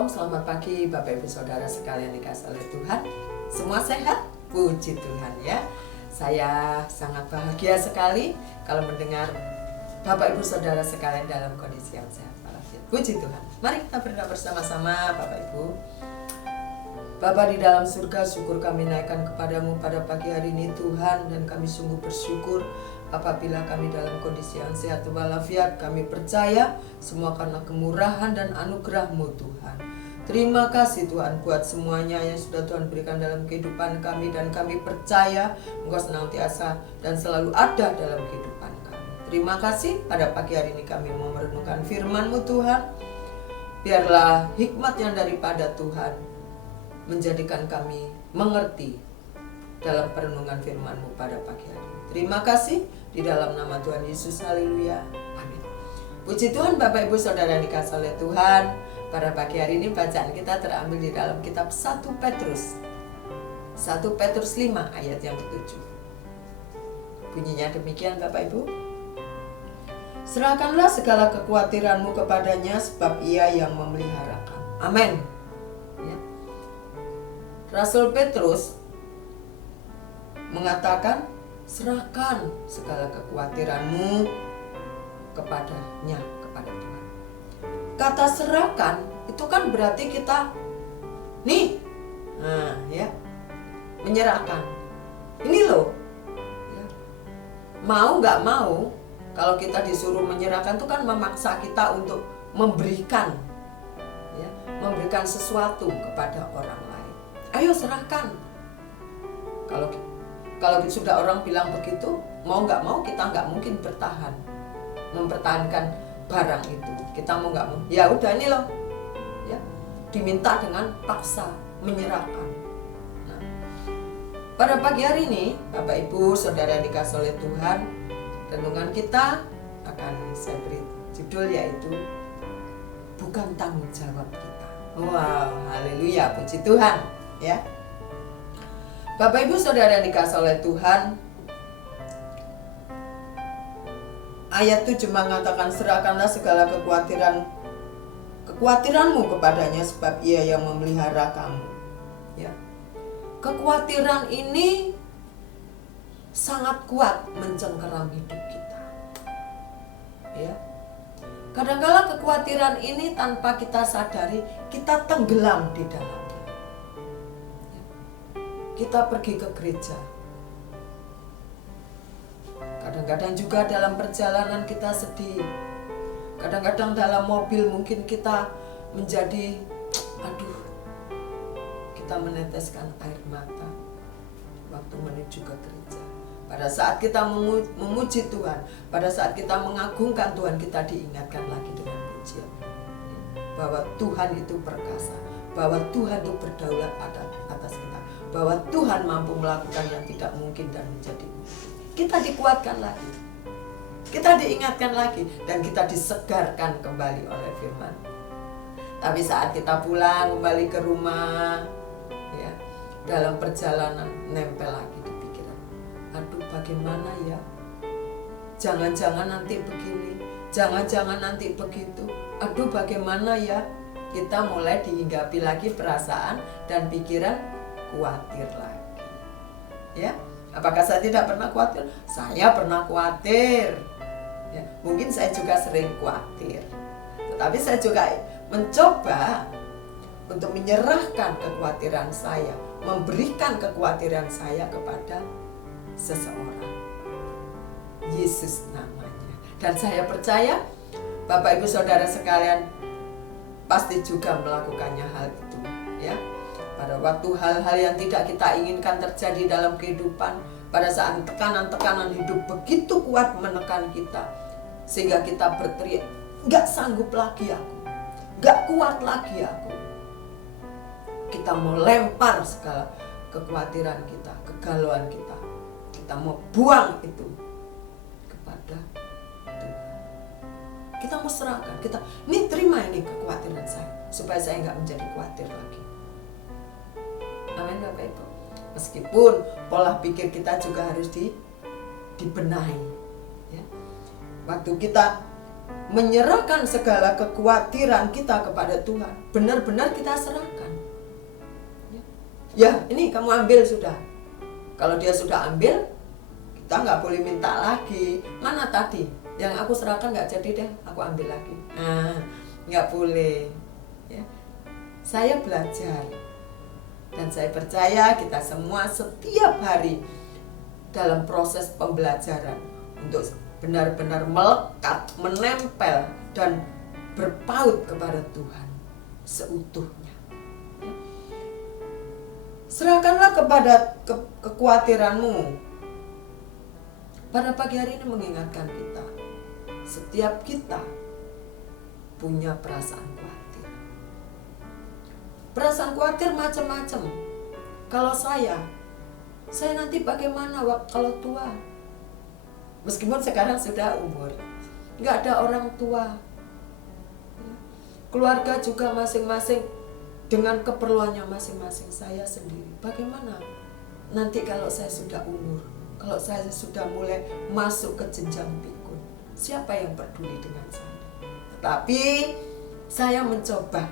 Shalom, selamat pagi Bapak Ibu Saudara sekalian dikasih oleh Tuhan. Semua sehat? Puji Tuhan ya. Saya sangat bahagia sekali kalau mendengar Bapak Ibu Saudara sekalian dalam kondisi yang sehat walafiat. Puji Tuhan. Mari kita berdoa bersama-sama Bapak Ibu. Bapa di dalam surga, syukur kami naikkan kepadamu pada pagi hari ini Tuhan. Dan kami sungguh bersyukur apabila kami dalam kondisi yang sehat walafiat. Kami percaya semua karena kemurahan dan anugerah-Mu Tuhan. Terima kasih Tuhan buat semuanya yang sudah Tuhan berikan dalam kehidupan kami. Dan kami percaya Engkau senantiasa dan selalu ada dalam kehidupan kami. Terima kasih pada pagi hari ini kami mau merenungkan firman-Mu Tuhan. Biarlah hikmat yang daripada Tuhan menjadikan kami mengerti dalam perenungan firman-Mu pada pagi hari ini. Terima kasih di dalam nama Tuhan Yesus. Haleluya. Amin. Puji Tuhan Bapak Ibu Saudara yang dikasihi oleh Tuhan. Pada pagi hari ini bacaan kita terambil di dalam kitab 1 Petrus 5 ayat yang ke-7. Bunyinya demikian Bapak Ibu. Serahkanlah segala kekhawatiranmu kepadanya sebab Ia yang memelihara kamu. Amin. Ya. Rasul Petrus mengatakan, serahkan segala kekhawatiranmu kepadanya, kepada Tuhan. Kata serahkan itu kan berarti kita menyerahkan. Ini loh, ya. Mau nggak mau, kalau kita disuruh menyerahkan itu kan memaksa kita untuk memberikan, ya, memberikan sesuatu kepada orang lain. Ayo serahkan. Kalau sudah orang bilang begitu, mau nggak mau kita nggak mungkin mempertahankan barang itu. Kita mau nggak mau, ya udah ini loh, ya, diminta dengan paksa menyerahkan. Nah, pada pagi hari ini, Bapak Ibu Saudara yang dikasihi oleh Tuhan, renungan kita akan saya beri judul yaitu bukan tanggung jawab kita. Wow, haleluya, puji Tuhan. Ya, Bapak Ibu Saudara yang dikasihi oleh Tuhan, ayat 7 mengatakan serahkanlah segala kekhawatiranmu kepadanya sebab Ia yang memelihara kamu. Ya, kekhawatiran ini sangat kuat mencengkeram hidup kita. Ya, kadang-kala kekhawatiran ini tanpa kita sadari kita tenggelam di dalam. Kita pergi ke gereja. Kadang-kadang juga dalam perjalanan kita sedih. Kadang-kadang dalam mobil mungkin kita menjadi, kita meneteskan air mata waktu menuju ke gereja. Pada saat kita memuji Tuhan, pada saat kita mengagungkan Tuhan, kita diingatkan lagi dengan pujian bahwa Tuhan itu perkasa, bahwa Tuhan itu berdaulat atas kita, bahwa Tuhan mampu melakukan yang tidak mungkin dan menjadi mungkin. Kita dikuatkan lagi, kita diingatkan lagi, dan kita disegarkan kembali oleh firman. Tapi saat kita pulang kembali ke rumah, ya, dalam perjalanan nempel lagi di pikiran. Bagaimana ya? Jangan-jangan nanti begini, jangan-jangan nanti begitu. Bagaimana ya? Kita mulai dihinggapi lagi perasaan dan pikiran khawatir lagi. Ya, apakah saya tidak pernah khawatir? Saya pernah khawatir. Ya, mungkin saya juga sering khawatir. Tetapi saya juga mencoba untuk menyerahkan kekhawatiran saya, memberikan kekhawatiran saya kepada seseorang. Yesus namanya. Dan saya percaya Bapak Ibu Saudara sekalian pasti juga melakukannya hal itu, ya. Pada waktu hal-hal yang tidak kita inginkan terjadi dalam kehidupan, pada saat tekanan-tekanan hidup begitu kuat menekan kita, sehingga kita berteriak, gak sanggup lagi aku, gak kuat lagi aku. Kita mau lempar segala kekhawatiran kita, kegalauan kita. Kita mau buang itu kepada Tuhan. Kita mau serahkan, ini terima ini kekhawatiran saya, supaya saya gak menjadi khawatir lagi. Amin Bapak Ibu. Meskipun pola pikir kita juga harus dibenahi, ya. Waktu kita menyerahkan segala kekhawatiran kita kepada Tuhan. Benar-benar kita serahkan. Ya, ini kamu ambil sudah. Kalau dia sudah ambil, kita nggak boleh minta lagi. Mana tadi? Yang aku serahkan nggak jadi deh, aku ambil lagi. Nah, nggak boleh. Ya. Saya belajar. Dan saya percaya kita semua setiap hari dalam proses pembelajaran untuk benar-benar melekat, menempel, dan berpaut kepada Tuhan seutuhnya. Serahkanlah kepada kekhawatiranmu. Pada pagi hari ini mengingatkan kita, setiap kita punya perasaan khawatir. Perasaan khawatir macam-macam. Kalau saya nanti bagaimana kalau tua? Meskipun sekarang sudah umur, nggak ada orang tua. Keluarga juga masing-masing dengan keperluannya masing-masing. Saya sendiri, bagaimana nanti kalau saya sudah umur, kalau saya sudah mulai masuk ke jenjang pikun, siapa yang peduli dengan saya? Tetapi saya mencoba,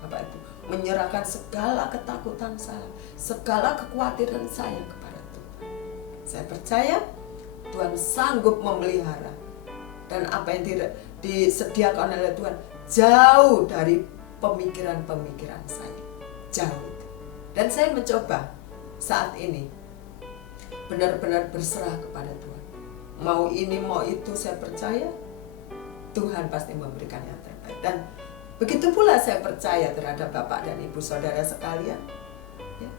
Bapak Ibu, menyerahkan segala ketakutan saya, segala kekhawatiran saya kepada Tuhan. Saya percaya Tuhan sanggup memelihara, dan apa yang disediakan oleh Tuhan jauh dari pemikiran-pemikiran saya, jauh. Dan saya mencoba saat ini benar-benar berserah kepada Tuhan. Mau ini mau itu, saya percaya Tuhan pasti memberikan yang terbaik. Dan begitu pula saya percaya terhadap Bapak dan Ibu saudara sekalian, ya.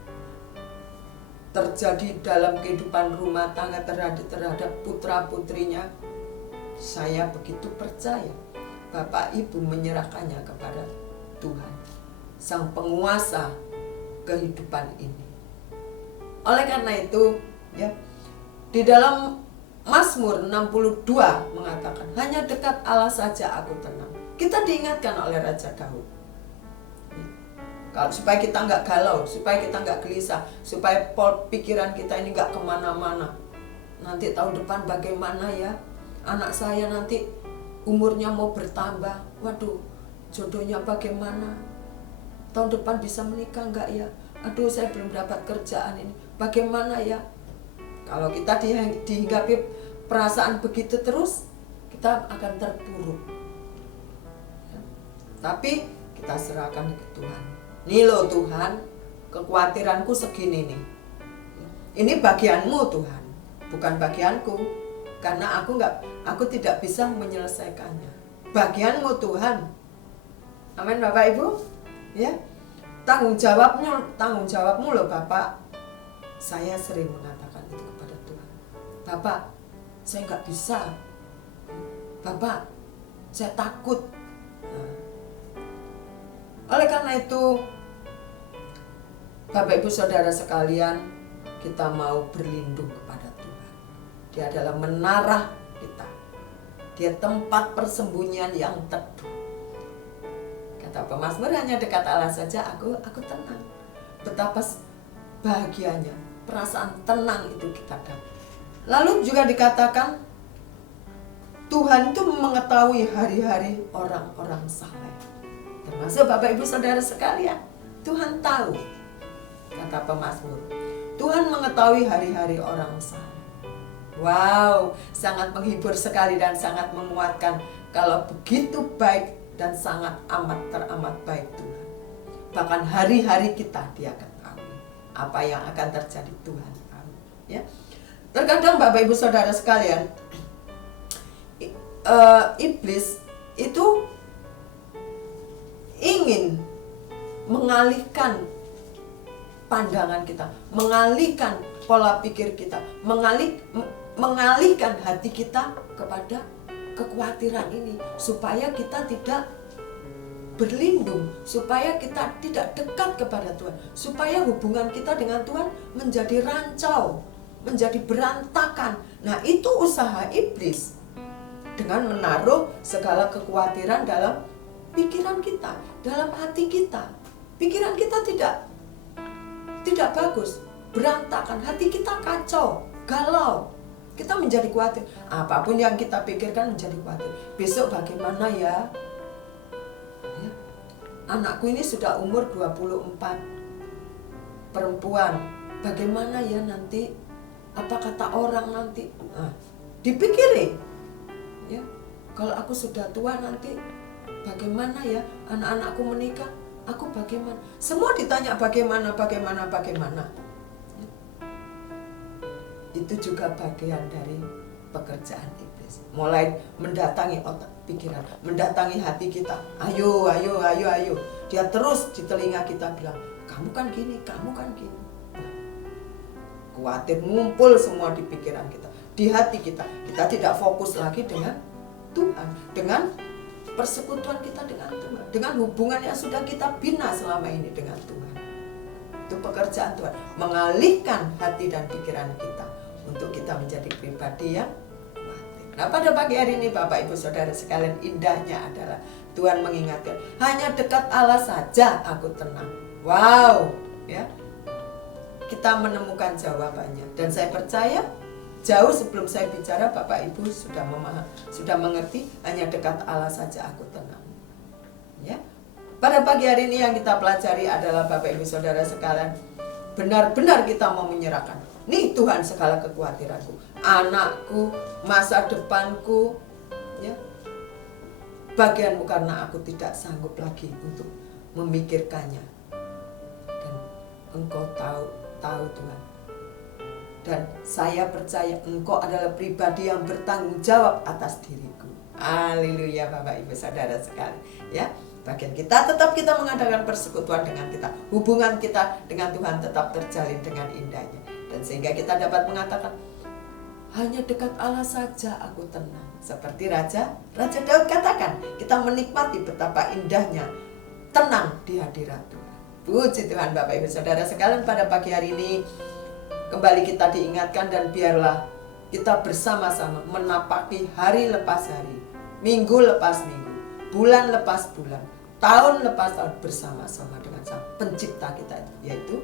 Terjadi dalam kehidupan rumah tangga terhadap putra-putrinya, saya begitu percaya Bapak Ibu menyerahkannya kepada Tuhan, Sang Penguasa kehidupan ini. Oleh karena itu, ya, di dalam Mazmur 62 mengatakan, hanya dekat Allah saja aku tenang. Kita diingatkan oleh Raja Daud, kalau supaya kita nggak galau, supaya kita nggak gelisah, supaya pikiran kita ini nggak kemana-mana. Nanti tahun depan bagaimana ya? Anak saya nanti umurnya mau bertambah, waduh, jodohnya bagaimana? Tahun depan bisa menikah nggak ya? Aduh, saya belum dapat kerjaan ini, bagaimana ya? Kalau kita dihinggapi perasaan begitu terus, kita akan terpuruk. Ya. Tapi kita serahkan ke Tuhan. Nih loh Tuhan, kekhawatiranku segini nih. Ini bagianmu Tuhan, bukan bagianku. Karena aku tidak bisa menyelesaikannya. Bagianmu Tuhan. Amin Bapak Ibu. Ya. Tanggung jawabmu loh Bapak. Saya sering mengatakan itu kepada Tuhan. Bapak, saya nggak bisa. Bapak, saya takut. Nah. Oleh karena itu, Bapak Ibu Saudara sekalian, kita mau berlindung kepada Tuhan. Dia adalah menara kita. Dia tempat persembunyian yang teduh. Kata pemazmur, hanya dekat Allah saja aku tenang. Betapa bahagianya, perasaan tenang itu kita dapat. Lalu juga dikatakan, Tuhan itu mengetahui hari-hari orang-orang saleh. Termasuk Bapak Ibu Saudara sekalian, Tuhan tahu. Kata pemazmur, Tuhan mengetahui hari-hari orang saleh. Wow, sangat menghibur sekali dan sangat menguatkan kalau begitu baik dan sangat teramat baik Tuhan. Bahkan hari-hari kita Dia ketahui. Apa yang akan terjadi Tuhan tahu. Ya. Terkadang Bapak Ibu Saudara sekalian, iblis itu ingin mengalihkan pandangan kita, mengalihkan pola pikir kita, mengalihkan hati kita kepada kekhawatiran ini, supaya kita tidak berlindung, supaya kita tidak dekat kepada Tuhan, supaya hubungan kita dengan Tuhan menjadi rancau, menjadi berantakan. Nah, itu usaha iblis dengan menaruh segala kekhawatiran dalam pikiran kita, dalam hati kita. Pikiran kita tidak bagus, berantakan, hati kita kacau, galau. Kita menjadi khawatir. Apapun yang kita pikirkan menjadi khawatir. Besok bagaimana ya? Ya. Anakku ini sudah umur 24, perempuan. Bagaimana ya nanti? Apa kata orang nanti? Dipikirin. Ya. Kalau aku sudah tua nanti bagaimana ya? Anak-anakku menikah, aku bagaimana? Semua ditanya bagaimana. Itu juga bagian dari pekerjaan iblis. Mulai mendatangi otak pikiran, mendatangi hati kita. Ayo. Dia terus di telinga kita bilang, kamu kan gini. Khawatir ngumpul semua di pikiran kita, di hati kita. Kita tidak fokus lagi dengan Tuhan, dengan persekutuan kita dengan Tuhan, dengan hubungan yang sudah kita bina selama ini dengan Tuhan. Itu pekerjaan Tuhan, mengalihkan hati dan pikiran kita untuk kita menjadi pribadi yang khawatir. Nah, pada pagi hari ini Bapak Ibu Saudara sekalian, indahnya adalah Tuhan mengingatkan, hanya dekat Allah saja aku tenang. Wow, ya. Kita menemukan jawabannya, dan saya percaya jauh sebelum saya bicara Bapak Ibu sudah mengerti, hanya dekat Allah saja aku tenang. Ya. Pada pagi hari ini yang kita pelajari adalah Bapak Ibu Saudara sekalian, benar-benar kita mau menyerahkan. Nih Tuhan, segala kekhawatiranku, anakku, masa depanku, ya. Bagianmu karena aku tidak sanggup lagi untuk memikirkannya. Dan Engkau tahu Tuhan. Dan saya percaya Engkau adalah pribadi yang bertanggung jawab atas diriku. Haleluya Bapak Ibu Saudara sekalian, ya. Bagian kita mengadakan persekutuan dengan kita. Hubungan kita dengan Tuhan tetap terjalin dengan indahnya. Dan sehingga kita dapat mengatakan, hanya dekat Allah saja aku tenang. Seperti Raja Daud katakan, kita menikmati betapa indahnya tenang di hadirat Tuhan. Puji Tuhan Bapak Ibu Saudara sekalian, pada pagi hari ini kembali kita diingatkan, dan biarlah kita bersama-sama menapaki hari lepas hari, minggu lepas minggu, bulan lepas bulan, tahun lepas tahun, bersama-sama dengan Sang Pencipta kita, yaitu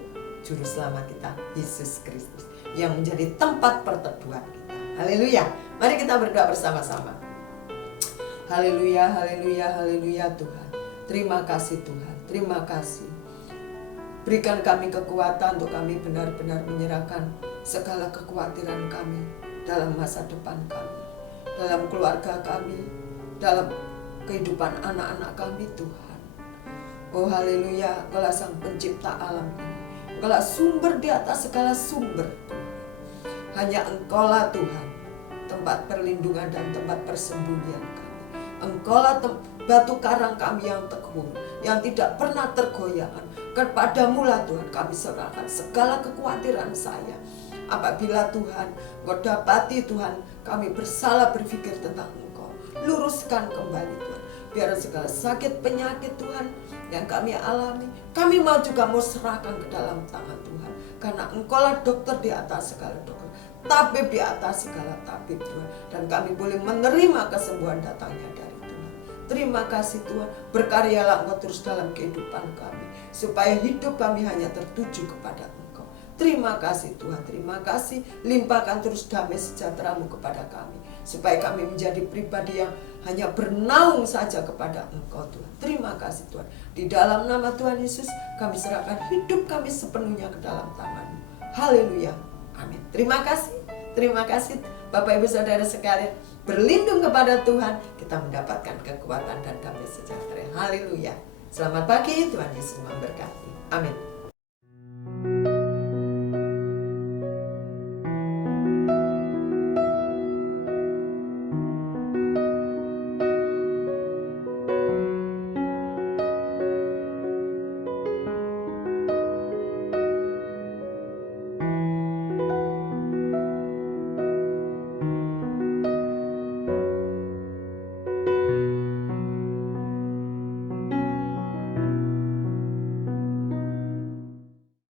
Juru Selamat kita, Yesus Kristus, yang menjadi tempat perteduhan kita. Haleluya. Mari kita berdoa bersama-sama. Haleluya, haleluya, haleluya Tuhan. Terima kasih Tuhan, terima kasih. Berikan kami kekuatan untuk kami benar-benar menyerahkan segala kekhawatiran kami dalam masa depan kami, dalam keluarga kami, dalam kehidupan anak-anak kami Tuhan. Oh haleluya, Engkaulah Sang Pencipta alam ini. Engkaulah sumber di atas segala sumber Tuhan. Hanya Engkaulah Tuhan, tempat perlindungan dan tempat persembunyian kami. Engkaulah batu karang kami yang teguh, yang tidak pernah tergoyahkan. Kepadamu lah Tuhan kami serahkan segala kekhawatiran saya. Apabila Tuhan Engkau dapati Tuhan kami bersalah berpikir tentang Engkau, luruskan kembali Tuhan. Biar segala sakit penyakit Tuhan yang kami alami, kami mau serahkan ke dalam tangan Tuhan. Karena Engkaulah dokter di atas segala dokter, tabib di atas segala tabib Tuhan. Dan kami boleh menerima kesembuhan datangnya dari Tuhan. Terima kasih Tuhan, berkaryalah Engkau terus dalam kehidupan kami, supaya hidup kami hanya tertuju kepada Engkau. Terima kasih Tuhan, terima kasih. Limpahkan terus damai sejahtera-Mu kepada kami, supaya kami menjadi pribadi yang hanya bernaung saja kepada Engkau Tuhan. Terima kasih Tuhan. Di dalam nama Tuhan Yesus kami serahkan hidup kami sepenuhnya ke dalam tangan-Mu. Haleluya, amin. Terima kasih Bapak Ibu Saudara sekalian. Berlindung kepada Tuhan, kita mendapatkan kekuatan dan damai sejahtera. Haleluya. Selamat pagi, Tuhan Yesus memberkati. Amin.